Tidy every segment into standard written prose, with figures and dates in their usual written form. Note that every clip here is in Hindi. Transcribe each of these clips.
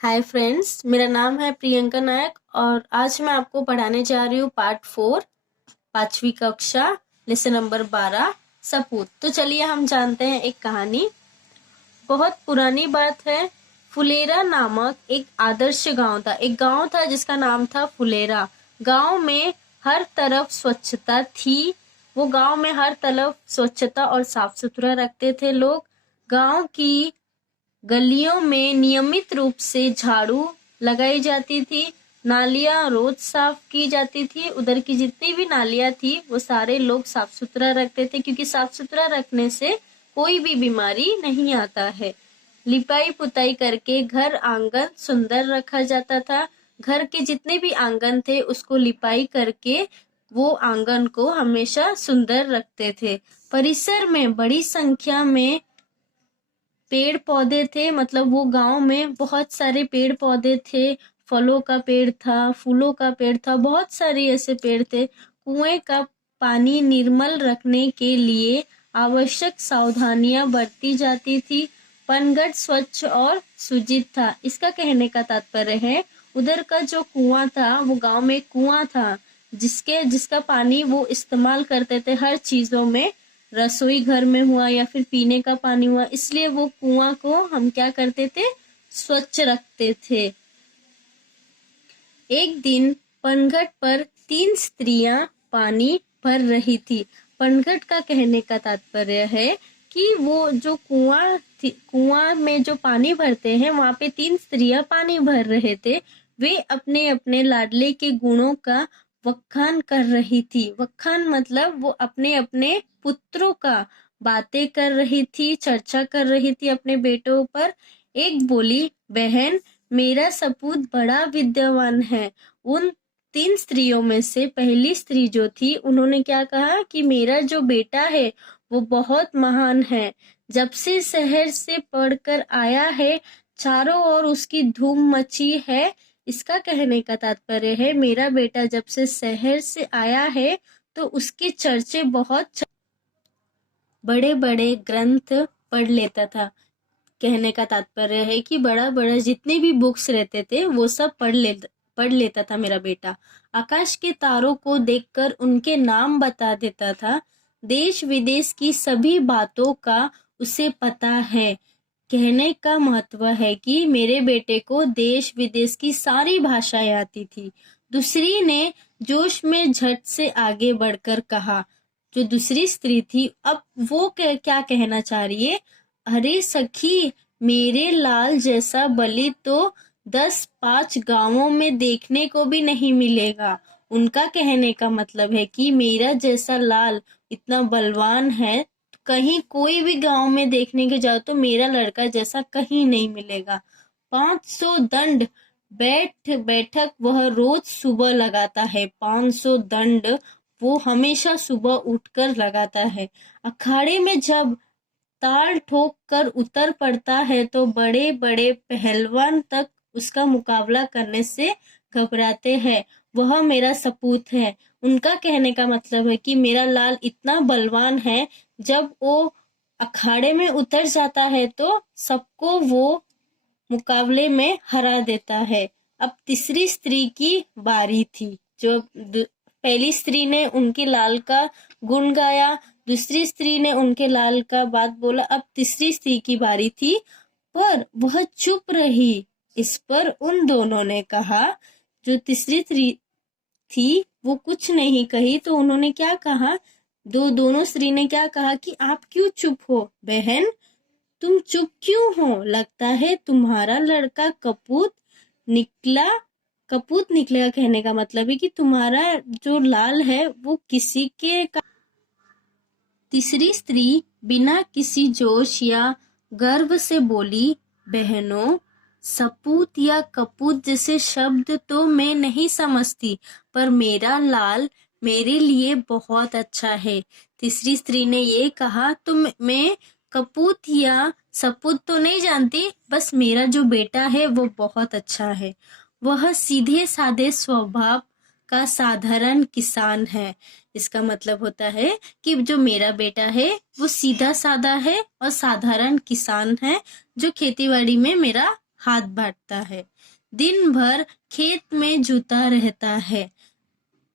हाय फ्रेंड्स, मेरा नाम है प्रियंका नायक और आज मैं आपको पढ़ाने जा रही हूँ पार्ट 4 5वीं कक्षा लेसन नंबर 12 सपूत। तो चलिए हम जानते हैं एक कहानी। बहुत पुरानी बात है। फुलेरा नामक एक आदर्श गांव था। एक गांव था जिसका नाम था फुलेरा। गांव में हर तरफ स्वच्छता थी। वो गांव में हर तरफ स्वच्छता और साफ सुथरा रखते थे लोग। गांव की गलियों में नियमित रूप से झाड़ू लगाई जाती थी। नालियां रोज साफ की जाती थी। उधर की जितनी भी नालियां थी वो सारे लोग साफ सुथरा रखते थे, क्योंकि साफ सुथरा रखने से कोई भी बीमारी नहीं आता है। लिपाई पुताई करके घर आंगन सुंदर रखा जाता था। घर के जितने भी आंगन थे उसको लिपाई करके वो आंगन को हमेशा सुंदर रखते थे। परिसर में बड़ी संख्या में पेड़ पौधे थे। मतलब वो गांव में बहुत सारे पेड़ पौधे थे। फलों का पेड़ था, फूलों का पेड़ था, बहुत सारे ऐसे पेड़ थे। कुएं का पानी निर्मल रखने के लिए आवश्यक सावधानियां बरती जाती थी। पनघट स्वच्छ और सुजित था। इसका कहने का तात्पर्य है उधर का जो कुआं था, वो गांव में कुआं था जिसका पानी वो इस्तेमाल करते थे हर चीजों में। रसोई घर में हुआ या फिर पीने का पानी हुआ, इसलिए वो कुआं को हम क्या करते थे, स्वच्छ रखते थे। एक दिन पनघट पर 3 स्त्रियां पानी भर रही थी। पनघट का कहने का तात्पर्य है कि वो जो कुआं में जो पानी भरते हैं वहां पे 3 स्त्रियां पानी भर रहे थे। वे अपने अपने लाडले के गुणों का वखान कर रही थी। वखान मतलब वो अपने अपने पुत्रों का बातें कर रही थी, चर्चा कर रही थी अपने बेटों पर। एक बोली, बहन, मेरा सपूत बड़ा विद्वान है। उन 3 स्त्रियों में से पहली स्त्री जो थी, उन्होंने क्या कहा कि मेरा जो बेटा है वो बहुत महान है। जब से शहर से पढ़कर आया है, चारों ओर उसकी धूम मची है। इसका कहने का तात्पर्य है मेरा बेटा जब से शहर से आया है तो उसके चर्चे बहुत बड़े बड़े ग्रंथ पढ़ लेता था। कहने का तात्पर्य है कि बड़ा बड़ा जितने भी बुक्स रहते थे वो सब पढ़ लेता था मेरा बेटा। आकाश के तारों को देखकर उनके नाम बता देता था। देश विदेश की सभी बातों का उसे पता है। कहने का महत्व है कि मेरे बेटे को देश विदेश की सारी भाषाएं आती थी। दूसरी ने जोश में झट से आगे बढ़कर कहा। जो दूसरी स्त्री थी, अब वो क्या कहना चाह रही है, अरे सखी, मेरे लाल जैसा बलि तो 10-5 गांवों में देखने को भी नहीं मिलेगा। उनका कहने का मतलब है कि मेरा जैसा लाल इतना बलवान है, कहीं कोई भी गांव में देखने के जाओ तो मेरा लड़का जैसा कहीं नहीं मिलेगा। 500 दंड बैठक वह रोज सुबह लगाता है। 500 दंड वो हमेशा सुबह उठकर लगाता है। अखाड़े में जब ताल ठोक कर उतर पड़ता है तो बड़े बड़े पहलवान तक उसका मुकाबला करने से घबराते हैं। वह मेरा सपूत है। उनका कहने का मतलब है कि मेरा लाल इतना बलवान है, जब वो अखाड़े में उतर जाता है तो सबको वो मुकाबले में हरा देता है। अब तीसरी स्त्री की बारी थी। जो पहली स्त्री ने उनके लाल का गुण गाया, दूसरी स्त्री ने उनके लाल का बात बोला, अब तीसरी स्त्री की बारी थी, पर वह चुप रही। इस पर उन दोनों ने कहा, जो तीसरी स्त्री थी वो कुछ नहीं कही तो उन्होंने क्या कहा, दोनों स्त्री ने क्या कहा कि आप क्यों चुप हो बहन, तुम चुप क्यों हो? लगता है तुम्हारा लड़का निकला कपूत निकलेगा। कहने का मतलब है कि तुम्हारा जो लाल है वो किसी के का। तीसरी स्त्री बिना किसी जोश या गर्व से बोली, बहनों, सपूत या कपूत जैसे शब्द तो मैं नहीं समझती, पर मेरा लाल मेरे लिए बहुत अच्छा है। तीसरी स्त्री ने ये कहा, मैं कपूत या सपूत तो नहीं जानती, बस मेरा जो बेटा है वो बहुत अच्छा है। वह सीधे साधे स्वभाव का साधारण किसान है। इसका मतलब होता है कि जो मेरा बेटा है वो सीधा साधा है और साधारण किसान है, जो खेतीबाड़ी में मेरा हाथ बांटता है। दिन भर खेत में जुटा रहता है,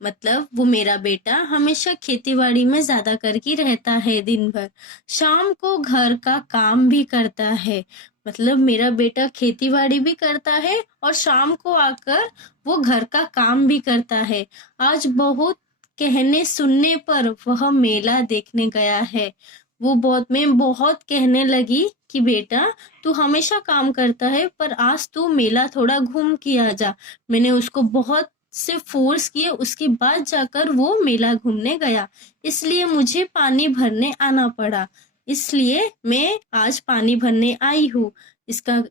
मतलब वो मेरा बेटा हमेशा खेतीबाड़ी में ज्यादा करके रहता है दिन भर। शाम को घर का काम भी करता है, मतलब मेरा बेटा खेतीबाड़ी भी करता है और शाम को आकर वो घर का काम भी करता है। आज बहुत कहने सुनने पर वह मेला देखने गया है। मैं बहुत कहने लगी कि बेटा तू हमेशा काम करता है, पर आज तू मेला थोड़ा घूम के आ जा। मैंने उसको बहुत से फोर्स किए, उसके बाद जाकर वो मेला घूमने गया। इसलिए मुझे पानी भरने आना पड़ा, इसलिए मैं आज पानी भरने आई हूँ। इसका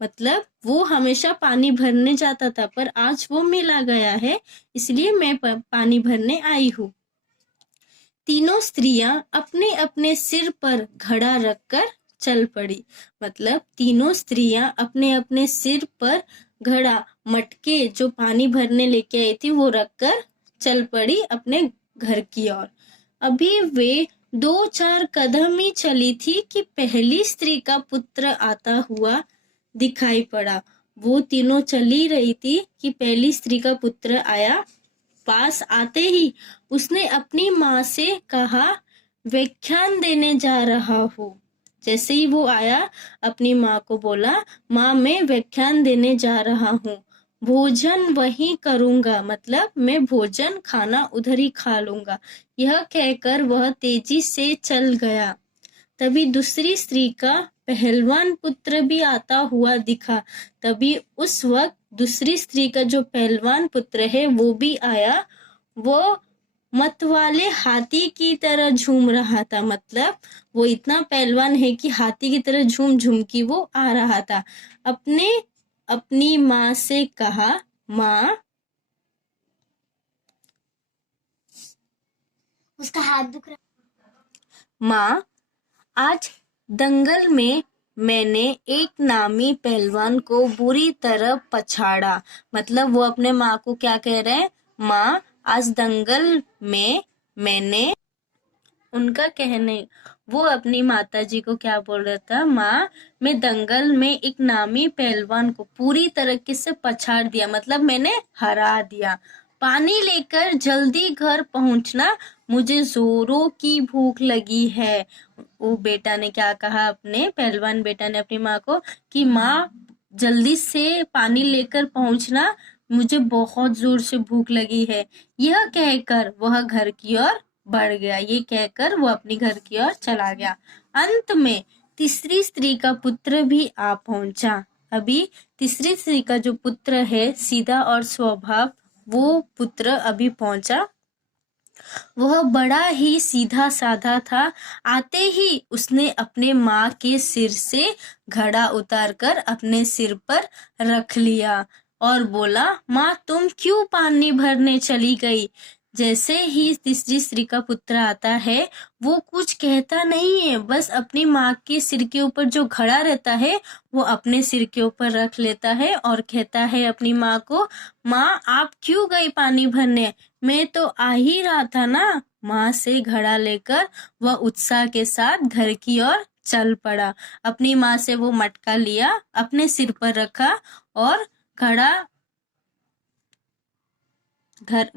मतलब वो हमेशा पानी भरने जाता था, पर आज वो मेला गया है, इसलिए मैं पानी भरने आई हूँ। तीनों स्त्रियां अपने अपने सिर पर घड़ा रखकर चल पड़ी। मतलब तीनों स्त्रियां अपने अपने सिर पर घड़ा, मटके जो पानी भरने लेके आई थी वो रखकर चल पड़ी अपने घर की ओर। अभी वे 2-4 कदम ही चली थी कि पहली स्त्री का पुत्र आता हुआ दिखाई पड़ा। वो तीनों चली रही थी कि पहली स्त्री का पुत्र आया। पास आते ही उसने अपनी माँ से कहा, व्याख्यान देने जा रहा हूँ। जैसे ही वो आया अपनी माँ को बोला, माँ मैं व्याख्यान देने जा रहा हूँ, भोजन वहीं करूंगा, मतलब मैं भोजन खाना उधर ही खा लूंगा। यह कहकर वह तेजी से चल गया। तभी दूसरी स्त्री का पहलवान पुत्र भी आता हुआ दिखा। तभी उस वक्त दूसरी स्त्री का जो पहलवान पुत्र है वो भी आया। वो मतवाले हाथी की तरह झूम रहा था, मतलब वो इतना पहलवान है कि हाथी की तरह झूम झूम की वो आ रहा था। अपने अपनी माँ से कहा, माँ, उसका हाथ दुख रहा, माँ आज दंगल में मैंने एक नामी पहलवान को बुरी तरह पछाड़ा। मतलब वो अपने माँ को क्या कह रहे हैं, माँ आज दंगल में मैंने, उनका कहने, वो अपनी माता जी को क्या बोल रहा था, माँ मैं दंगल में एक नामी पहलवान को पूरी तरीके से पछाड़ दिया, मतलब मैंने हरा दिया। पानी लेकर जल्दी घर पहुंचना, मुझे जोरों की भूख लगी है। वो बेटा ने क्या कहा, अपने पहलवान बेटा ने अपनी माँ को कि माँ जल्दी से पानी लेकर पहुंचना, मुझे बहुत जोर से भूख लगी है। यह कहकर वह घर की ओर बढ़ गया। ये कहकर वो अपनी घर की ओर चला गया। अंत में तीसरी स्त्री का पुत्र भी आ पहुंचा। अभी तीसरी स्त्री का जो पुत्र है, सीधा और स्वभाव, वो पुत्र अभी पहुंचा। वह बड़ा ही सीधा साधा था। आते ही उसने अपने माँ के सिर से घड़ा उतारकर अपने सिर पर रख लिया और बोला, माँ तुम क्यों पानी भरने चली गई? जैसे ही तीसरी स्त्री का पुत्र आता है, वो कुछ कहता नहीं है, बस अपनी माँ के सिर के ऊपर जो घड़ा रहता है वो अपने सिर के ऊपर रख लेता है और कहता है अपनी माँ को, माँ आप क्यों गई पानी भरने? मैं तो आ ही रहा था ना। माँ से घड़ा लेकर वह उत्साह के साथ घर की ओर चल पड़ा। अपनी माँ से वो मटका लिया, अपने सिर पर रखा और घड़ा घर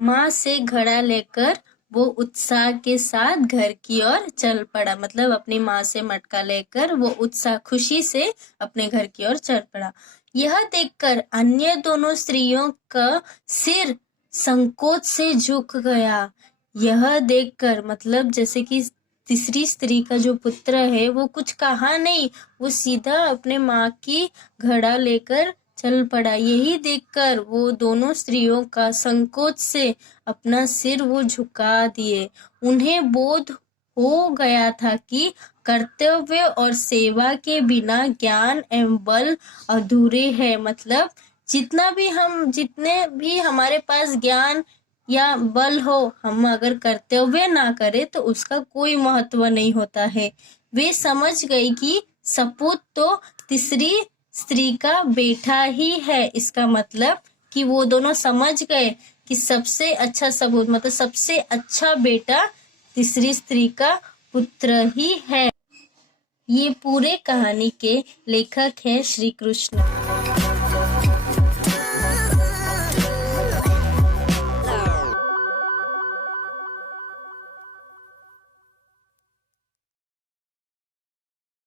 माँ से घड़ा लेकर वो उत्साह के साथ घर की ओर चल पड़ा। मतलब अपनी माँ से मटका लेकर वो उत्साह खुशी से अपने घर की ओर चल पड़ा। यह देखकर अन्य दोनों स्त्रियों का सिर संकोच से झुक गया। यह देखकर मतलब जैसे कि तीसरी स्त्री का जो पुत्र है वो कुछ कहा नहीं, वो सीधा अपने माँ की घड़ा लेकर चल पड़ा। यही देखकर वो दोनों स्त्रियों का संकोच से अपना सिर वो झुका दिए। उन्हें बोध हो गया था कि कर्तव्य और सेवा के बिना ज्ञान एवं बल अधूरे हैं। मतलब जितने भी हमारे पास ज्ञान या बल हो, हम अगर कर्तव्य ना करें तो उसका कोई महत्व नहीं होता है। वे समझ गई कि सपूत तो तीसरी स्त्री का बेटा ही है। इसका मतलब कि वो दोनों समझ गए कि सबसे अच्छा सबूत, मतलब सबसे अच्छा बेटा तीसरी स्त्री का पुत्र ही है। ये पूरे कहानी के लेखक है श्री कृष्ण।